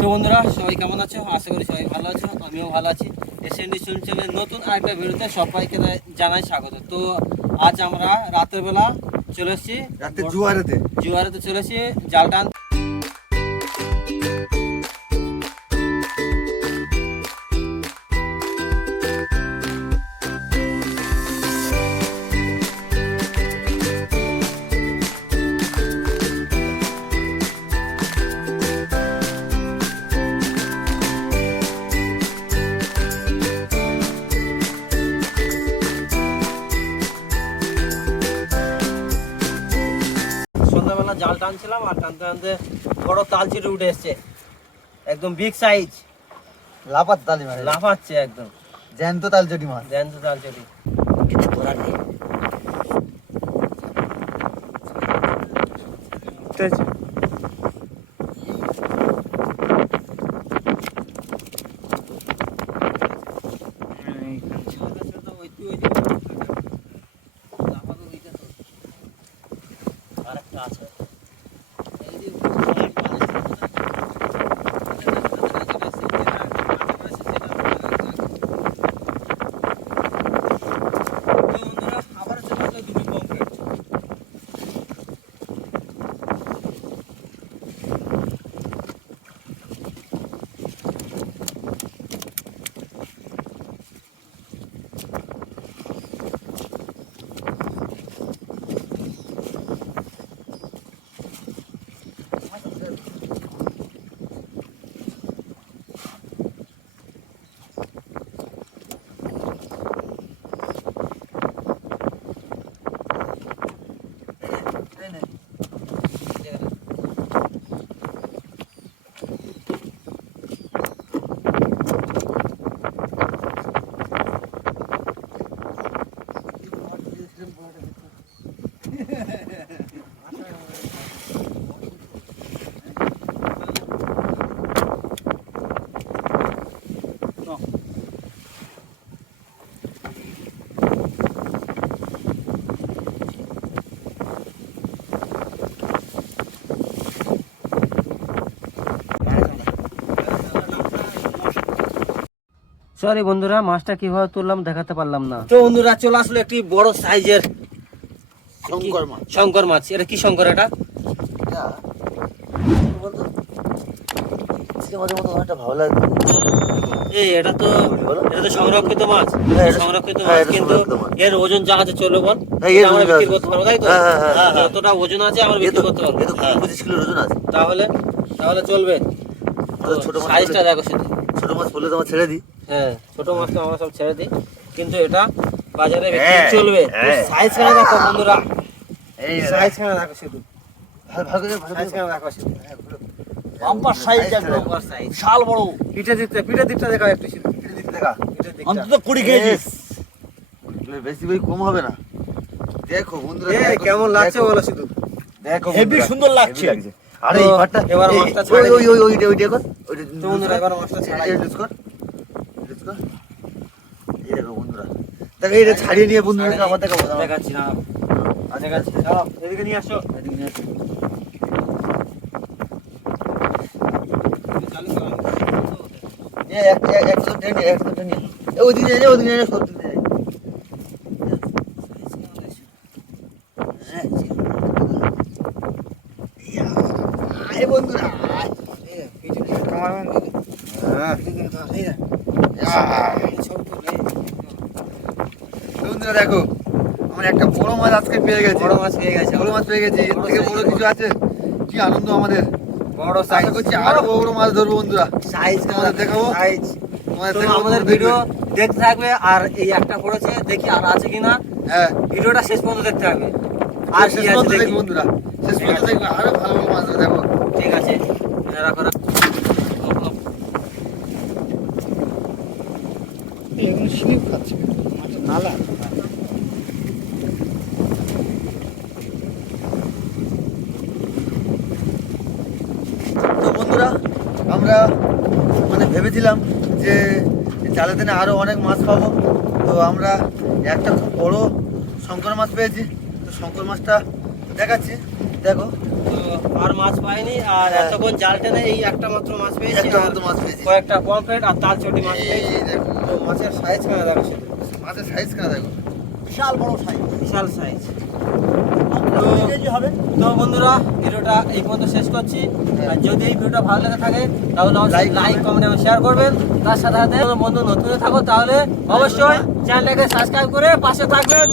তো বন্ধুরা সবাই কেমন আছো? আশা করি সবাই ভালো আছো আমিও ভালো আছি। এসে নিশ্চয় চ্যানেলের নতুন আরেকটা ভিডিওতে সবাইকে জানাই স্বাগত। তো আজ আমরা রাতের বেলা চলে এসেছি রাতে জুয়ারেতে। জুয়ারেতে চলে এসেছি জাল টান সন্ধ্যাবেলা জাল টানছিলাম আর টানতে টানতে বড় তাল চিটে উঠে এসছে। একদম বিগ সাইজ লাফাত তালি মানে লাফাচ্ছে একদম। জ্যান্ত তালচটি মাছ দেন তো তাল চিটি। আরেকটা আছে আবার চলে আসলো দুটো পম্পলেট সরি বন্ধুরা মাছটা কীভাবে তুললাম দেখাতে পারলাম না। তো বন্ধুরা চলে আসলো একটি বড় সাইজের শঙ্কর মাছ। শঙ্কর মাছ এটা কি শঙ্কর এটা? এই এটা তো এটা তো সংরক্ষিত মাছ। হ্যাঁ, সংরক্ষিত হ্যাঁ, মাছ কিন্তু এর ওজন চলবে বল। এর এটা আমরা বিক্রি করতে পারব তাই তো। যতটা ওজন আছে আমরা এ বিক্রি করতে পারব। পঁচিশ ওজন আছে। তাহলে তাহলে চলবে। ছোট সাইজটা দেখো শুধু ছোট মাছ পড়লে তো আমার ছেড়ে দিই। হ্যাঁ ছোট মাছ তো আমরা সব ছেড়ে দিই। কিন্তু এটা বাজারে বিক্রি হ্যাঁ, চলবে হ্যাঁ। সাইজ খানে দেখো বন্ধুরা। এই সাইজ খানে দেখো। শুধু। ভালো ভালো করে সাইজ করে খানে দেখো শুধু। বাম্পার সাইজ দেখো। Proper size। বিশাল বড়। পিঠে দিকটা পিঠে দিকটা দেখো একটু শুধু। কেটে দিতে দেখা। অন্তত কুড়ি কেজি। বেশি বই কম হবে না। দেখো বন্ধুরা কেমন লাগছে বলো শুধু। দেখো হেভি সুন্দর লাগছে। আরে এই পাটটা এবার মাছটা ওই ছাড়ে ওই ওই ওইটা কর। ওইটা তো বন্ধুরা এবার মাছটা ছাড়াই লুজ কর। এই দেখো বন্ধুরা। দেখো এইটা ছাড়িয়ে নিয়ে বন্ধুদেরকে আবার দেখাবো দেখাচ্ছি না দেখাচ্ছি দাঁড়াও এদিকে নিয়ে আসো। এদিকে নিয়ে আসো। এ, এক- এক- এক তো টেনে, এক তো টেনে। এ, ওইদিকে নিয়ে যা, ওইদিকে নিয়ে সব দিকে বন্ধুরা। হ্যাঁ। বন্ধুরা দেখো আমরা একটা বড় মাছ আজকে পেয়ে গেছি। বড় মাছ পেয়ে গেছে। বড় মাছ পেয়ে গেছি এর থেকে বড় কিছু আছে? কি আনন্দ আমাদের। বড় সাইজ করছি আরও বড় বড় মাছ ধরবো বন্ধুরা। সাইজ তোমাদের দেখাবো। সাইজ আমাদের ভিডিও দেখতে থাকবে আর এই একটা পড়েছে দেখি আর আছে কিনা। হ্যাঁ। ভিডিওটা শেষ পর্যন্ত দেখতে হবে। আর আর শেষ পর্যন্ত দেখি। বন্ধুরা। শেষ পর্যন্ত দেখবে আরও ভালো ভালো মাছ আমরা মানে ভেবেছিলাম যে জালে দিনে আরও অনেক মাছ পাবো। তো আমরা একটা খুব বড় শঙ্কর মাছ পেয়েছি। তো শঙ্কর মাছটা দেখাচ্ছি। দেখো। তো আর মাছ পাইনি আর হ্যাঁ। এতক্ষণ জাল টেনে এই একটা মাত্র মাছ পেয়েছি একটা মাত্র মাছ পেয়েছি। কয়েকটা পমফ্রেট আর তাল চটি মাছ পেয়েছি। দেখো তো মাছের সাইজ কেন দেখো? মাছের সাইজ কেন দেখো? বিশাল বড় সাইজ বিশাল সাইজ তো বন্ধুরা ভিডিওটা এই পর্যন্ত শেষ করছি। আর যদি এই ভিডিওটা ভালো লেগে থাকে তাহলে অবশ্যই লাইক কমেন্ট এবং শেয়ার করবেন। তার সাথে সাথে বন্ধু নতুন থাকো তাহলে অবশ্যই চ্যানেলটাকে সাবস্ক্রাইব করে পাশে থাকবেন।